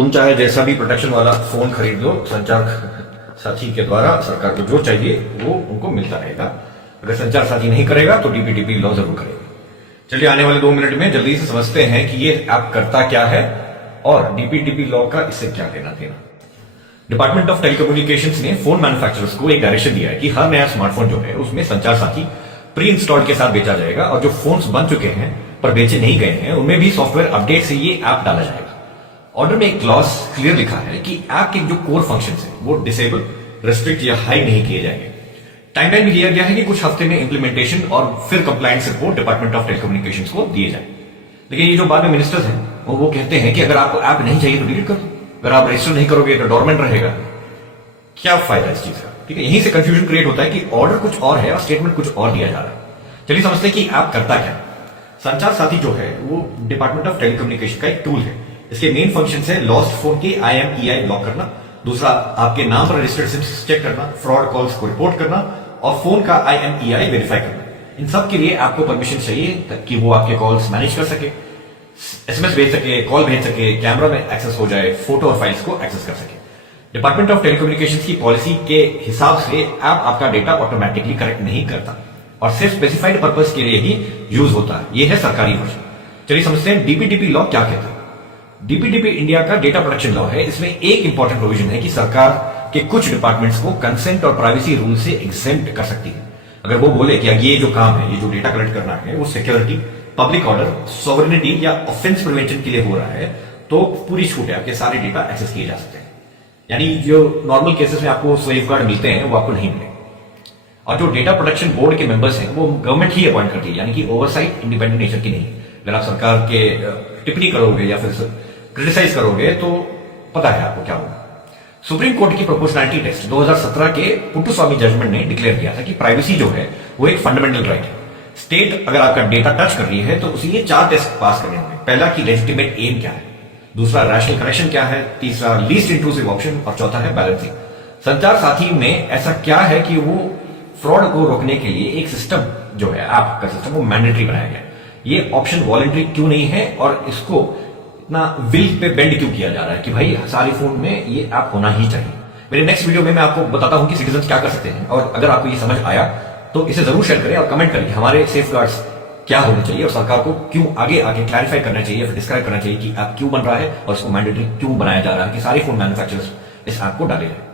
तुम चाहे जैसा भी प्रोटेक्शन वाला फोन खरीद लो, संचार साथी के द्वारा सरकार को जो चाहिए वो उनको मिलता रहेगा। अगर संचार साथी नहीं करेगा तो डीपीटीपी लॉ जरूर करेगा। चलिए आने वाले 2 मिनट में जल्दी से समझते हैं कि ये ऐप करता क्या है और डीपीटीपी लॉ का इससे क्या लेना देना। डिपार्टमेंट ऑफ टेलीकम्युनिकेशंस ने फोन मैन्युफैक्चरर्स को एक डायरेक्शन दिया है कि हर नया स्मार्टफोन जो है उसमें संचार साथी प्री इंस्टॉल्ड के साथ बेचा जाएगा और जो फोन्स बन चुके हैं पर बेचे नहीं गए हैं उनमें भी सॉफ्टवेयर अपडेट से ये ऐप डाला जाएगा। ऑर्डर में एक क्लॉज क्लियर लिखा है कि ऐप के जो कोर फंक्शंस हैं वो डिसेबल, रेस्ट्रिक्ट या हाइड नहीं किए जाएंगे। टाइमलाइन भी दिया गया है कि कुछ हफ्ते में इंप्लीमेंटेशन और फिर compliance report department of telecommunications को दिए जाए। लेकिन ये जो बाद में मिनिस्टर्स हैं वो कहते हैं कि अगर आपको ऐप नहीं चाहिए तो डिलीट कर दो, अगर आप रजिस्टर नहीं करोगे तो डोरमेंट रहेगा। क्या फायदा इस चीज का? ठीक है, यहीं से कंफ्यूजन क्रिएट होता है कि ऑर्डर कुछ और है और स्टेटमेंट कुछ और दिया जा रहा है। चलिए समझते हैं कि ऐप करता क्या है। संचार साथी जो है वो डिपार्टमेंट ऑफ टेलीकम्युनिकेशन का एक टूल है। इसके मेन फंक्शन है लॉस्ट फोन के IMEI ब्लॉक करना, दूसरा आपके नाम पर रजिस्टर्ड सिम्स चेक करना, फ्रॉड कॉल्स को रिपोर्ट करना और फोन का IMEI वेरीफाई करना। इन सब के लिए आपको परमिशन चाहिए ताकि वो आपके कॉल्स मैनेज कर सके, SMS भेज सके, कॉल भेज सके, कैमरा में एक्सेस हो जाए, फोटो और फाइल्स को एक्सेस कर सके। डिपार्टमेंट ऑफ टेलीकम्युनिकेशंस की पॉलिसी के हिसाब से ऐप आपका डेटा ऑटोमेटिकली कलेक्ट नहीं करता और सिर्फ स्पेसिफाइड पर्पस के लिए ही यूज होता है। यह है सरकारी वर्जन। चलिए समझते हैं डीपीटीपी लॉ क्या कहता है। डीपीटीपी इंडिया का डेटा प्रोटेक्शन लॉ है। इसमें एक इंपॉर्टेंट प्रोविजन है कि सरकार के कुछ डिपार्टमेंट्स को कंसेंट और प्राइवेसी रूल से एग्जेम्प्ट कर सकती है। अगर वो बोले कि ये जो काम है, ये जो डेटा कलेक्ट करना है वो सिक्योरिटी, पब्लिक ऑर्डर, सॉवरेनिटी या ऑफेंस प्रिवेंशन के लिए हो रहा है तो पूरी छूट है, आपके सारे डेटा एक्सेस किए जा सकते हैं। यानी जो नॉर्मल केसेस में आपको सेफगार्ड मिलते हैं वो आपको नहीं मिले। और जो डेटा प्रोटेक्शन बोर्ड के मेंबर्स हैं वो गवर्नमेंट ही अपॉइंट करती है, यानी कि ओवरसाइट इंडिपेंडेंट नेचर की नहीं। अगर आप सरकार के टिप्पणी करोगे या फिर क्रिटिसाइज करोगे तो पता है आपको क्या होगा। सुप्रीम कोर्ट की प्रोपोर्शनैलिटी टेस्ट 2017 के पुट्टुस्वामी जजमेंट ने डिक्लेयर किया था कि प्राइवेसी जो है वो एक फंडामेंटल राइट है। स्टेट अगर आपका डेटा टच कर रही है तो उसे ये 4 टेस्ट पास करने होंगे। पहला कि लेजिटिमेट एम क्या है, दूसरा रैशनल कनेक्शन क्या है, तीसरा लीस्ट इंट्रूसिव ऑप्शन और चौथा है बैलेंसिंग। संचार साथी में ऐसा क्या है कि वो फ्रॉड को रोकने के लिए एक सिस्टम जो है आपका सिस्टम वो मैंडेटरी बनाया गया। ये ऑप्शन वॉलंटरी क्यों नहीं है और इसको इतना विल पे बेंड क्यों किया जा रहा है कि भाई सारे फोन में ये ऐप होना ही चाहिए। मेरे नेक्स्ट वीडियो में मैं आपको बताता हूं कि सिटीजन क्या कर सकते हैं और अगर आपको ये समझ आया तो इसे जरूर शेयर करें और कमेंट करें हमारे सेफगार्ड्स क्या होने चाहिए और सरकार को क्यों आगे आके क्लैरिफाई करना चाहिए, फिर डिस्क्राइब करना चाहिए कि ऐप क्यों बन रहा है और इसको मैंडेटरी क्यों बनाया जा रहा है कि सारे फोन मैन्युफैक्चरर्स इस ऐप को डाले हैं।